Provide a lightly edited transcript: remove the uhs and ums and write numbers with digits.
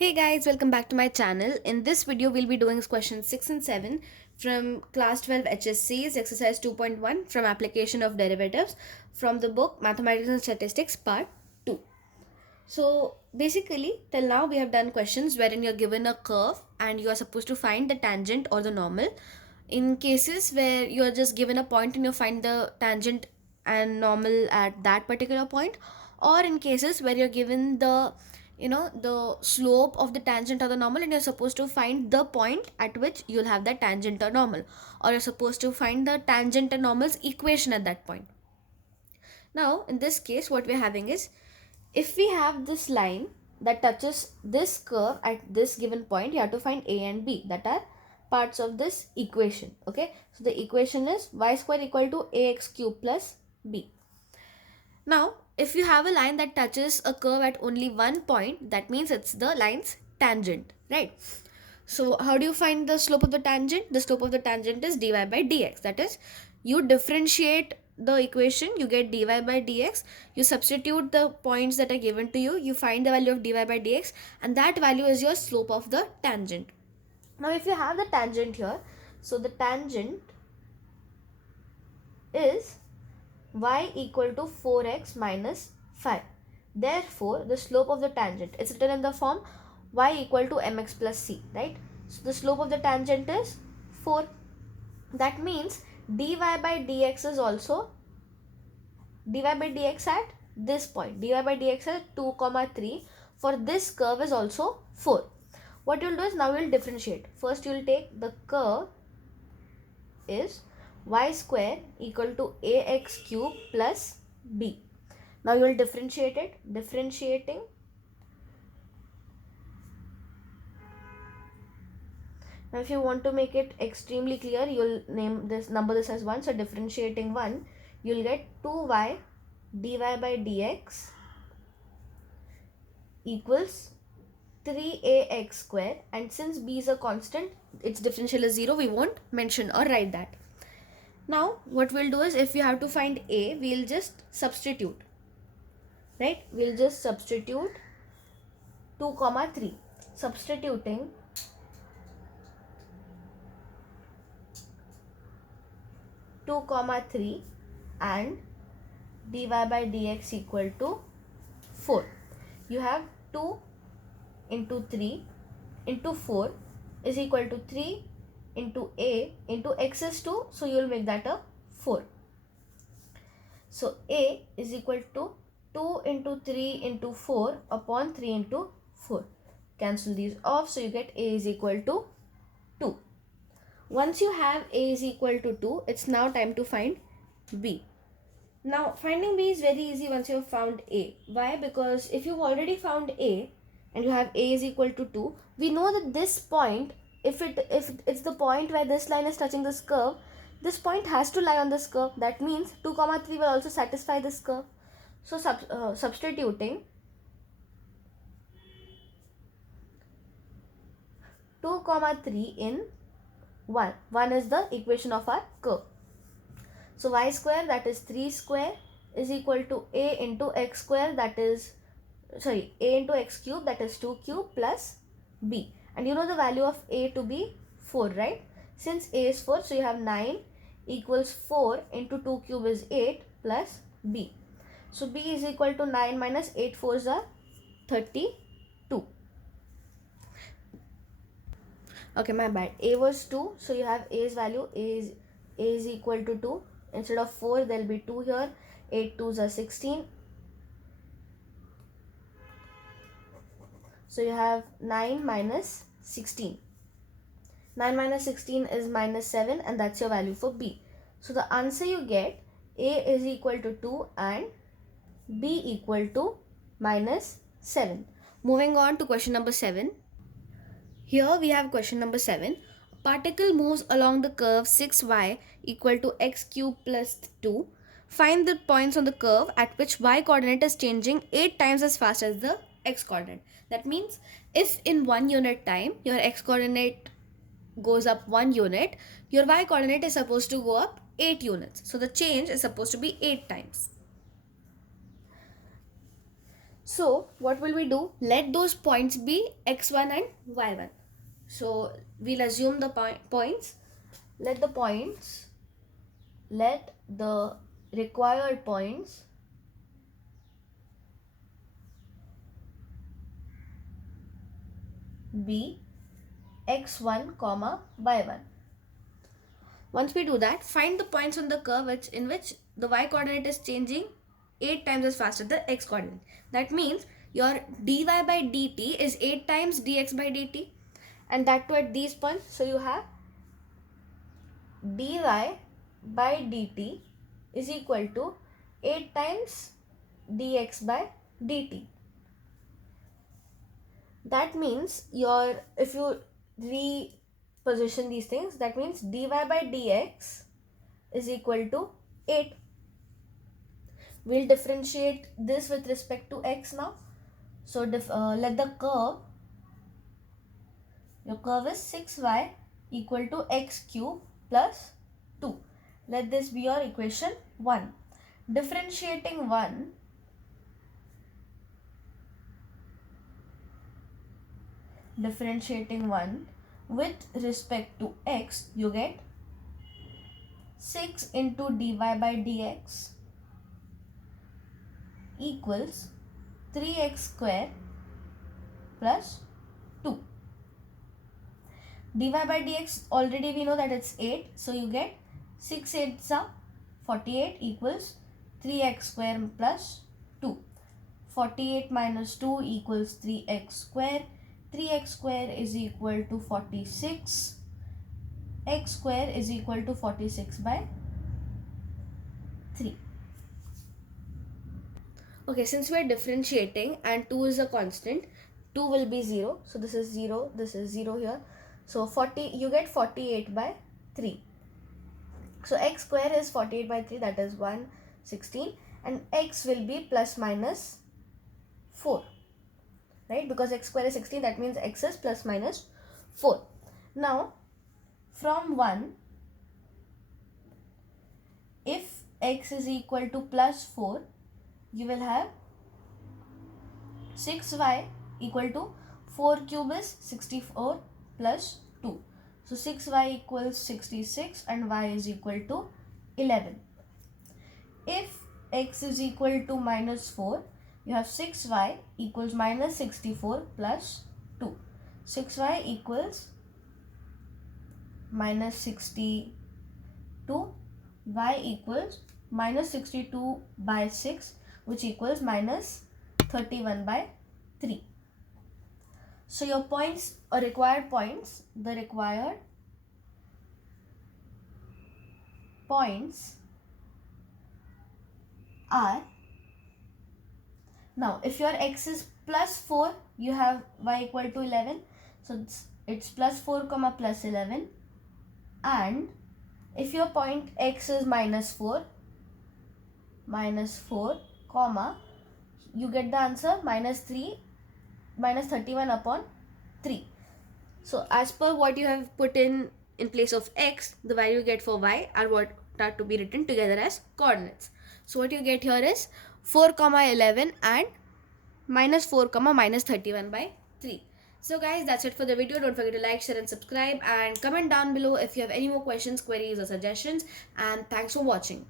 Hey guys, welcome back to my channel. In this video, we'll be doing questions 6 and 7 from class 12 HSC's exercise 2.1 from application of derivatives from the book Mathematics and Statistics part 2. So basically, till now we have done questions wherein you're given a curve and you are supposed to find the tangent or the normal. In cases where you're just given a point and you find the tangent and normal at that particular point, or in cases where you're given the slope of the tangent or the normal and you're supposed to find the point at which you'll have the tangent or normal, or you're supposed to find the tangent and normal's equation at that point. Now in this case, what we're having is, if we have this line that touches this curve at this given point, you have to find a and b, that are parts of this equation. Okay, so the equation is y square equal to ax cube plus b. Now if you have a line that touches a curve at only one point, that means it's the line's tangent, right? So how do you find the slope of the tangent? The slope of the tangent is dy by dx. That is, you differentiate the equation, you get dy by dx, you substitute the points that are given to you, you find the value of dy by dx, and that value is your slope of the tangent. Now if you have the tangent here, so the tangent is y equal to 4x minus 5. Therefore, the slope of the tangent is written in the form y equal to mx plus c, right? So the slope of the tangent is 4. That means dy by dx is also dy by dx at this point. Dy by dx at 2 comma 3 for this curve is also 4. What you'll do is, now you'll differentiate. First you'll take the curve is y square equal to ax cube plus b. Now you will differentiate it. Differentiating, now if you want to make it extremely clear, you will name this number this as 1. So differentiating 1, you will get 2y dy by dx equals 3ax square, and since b is a constant, its differential is 0, we won't mention or write that. Now what we'll do is, if you have to find a, we'll just substitute, right? We'll just substitute 2 comma 3. Substituting 2 comma 3 and dy by dx equal to 4. You have 2 into 3 into 4 is equal to 3 into a into x is 2, so you will make that a 4. So a is equal to 2 into 3 into 4 upon 3 into 4. Cancel these off, so you get a is equal to 2. Once you have a is equal to 2, it's now time to find b. Now finding b is very easy once you have found a. Why? Because if you've already found a and you have a is equal to 2, we know that this point, if it's the point where this line is touching this curve, this point has to lie on this curve. That means 2 comma 3 will also satisfy this curve. So substituting 2 comma 3 in 1. 1 is the equation of our curve. So y square, that is 3 square, is equal to a into x square, that is a into x cube, that is 2 cube, plus b. And you know the value of a to be 4, right? Since a is 4, so you have 9 equals 4 into 2 cube is 8 plus b. So b is equal to 9 minus 8 4s are 32. Okay, my bad. A was 2, so you have a's value. A is equal to 2. Instead of 4, there will be 2 here. 8 2s are 16. So you have 9 minus 16. 9 minus 16 is minus 7, and that's your value for b. So the answer you get, a is equal to 2 and b equal to minus 7. Moving on to question number 7. Here we have question number 7. A particle moves along the curve 6y equal to x cube plus 2. Find the points on the curve at which y coordinate is changing 8 times as fast as the x coordinate. That means if in 1 unit time your x coordinate goes up 1 unit, your y coordinate is supposed to go up 8 units. So the change is supposed to be 8 times. So what will we do? Let those points be x1 and y1. So we'll assume the points. Let the required points be x1 comma y1. Once we do that, find the points on the curve in which the y coordinate is changing 8 times as fast as the x coordinate. That means your dy by dt is 8 times dx by dt, and that too at these points. So you have dy by dt is equal to 8 times dx by dt. That means if you reposition these things, that means dy by dx is equal to 8. We'll differentiate this with respect to x now. So let the your curve is 6y equal to x cube plus 2. Let this be your equation 1. Differentiating 1, with respect to x, you get 6 into dy by dx equals 3x square plus 2. dy by dx, already we know that it's 8. So you get 6 8s are 48 equals 3x square plus 2. 48 minus 2 equals 3x square. 3x square is equal to 46. X square is equal to 46 by 3. Okay, since we are differentiating and 2 is a constant, 2 will be 0. So this is 0, this is 0 here. So you get 48 by 3. So x square is 48 by 3, that is 116, and x will be plus minus 4. Right? Because x square is 16, that means x is plus minus 4. Now, from 1, if x is equal to plus 4, you will have 6y equal to 4 cube is 64 plus 2. So 6y equals 66 and y is equal to 11. If x is equal to minus 4, you have 6y equals minus 64 plus 2. 6y equals minus 62. Y equals minus 62 by 6, which equals minus 31 by 3. So your points or required points, the required points are, now if your x is plus 4, you have y equal to 11. So it's plus 4 comma plus 11. And if your point x is minus 4 comma, you get the answer minus 31 upon 3. So as per what you have put in place of x, the value you get for y are what are to be written together as coordinates. So what you get here is 4 comma 11 and minus 4 comma minus 31 by 3. So guys, that's it for the video. Don't forget to like, share and subscribe, and comment down below if you have any more questions, queries or suggestions, and thanks for watching.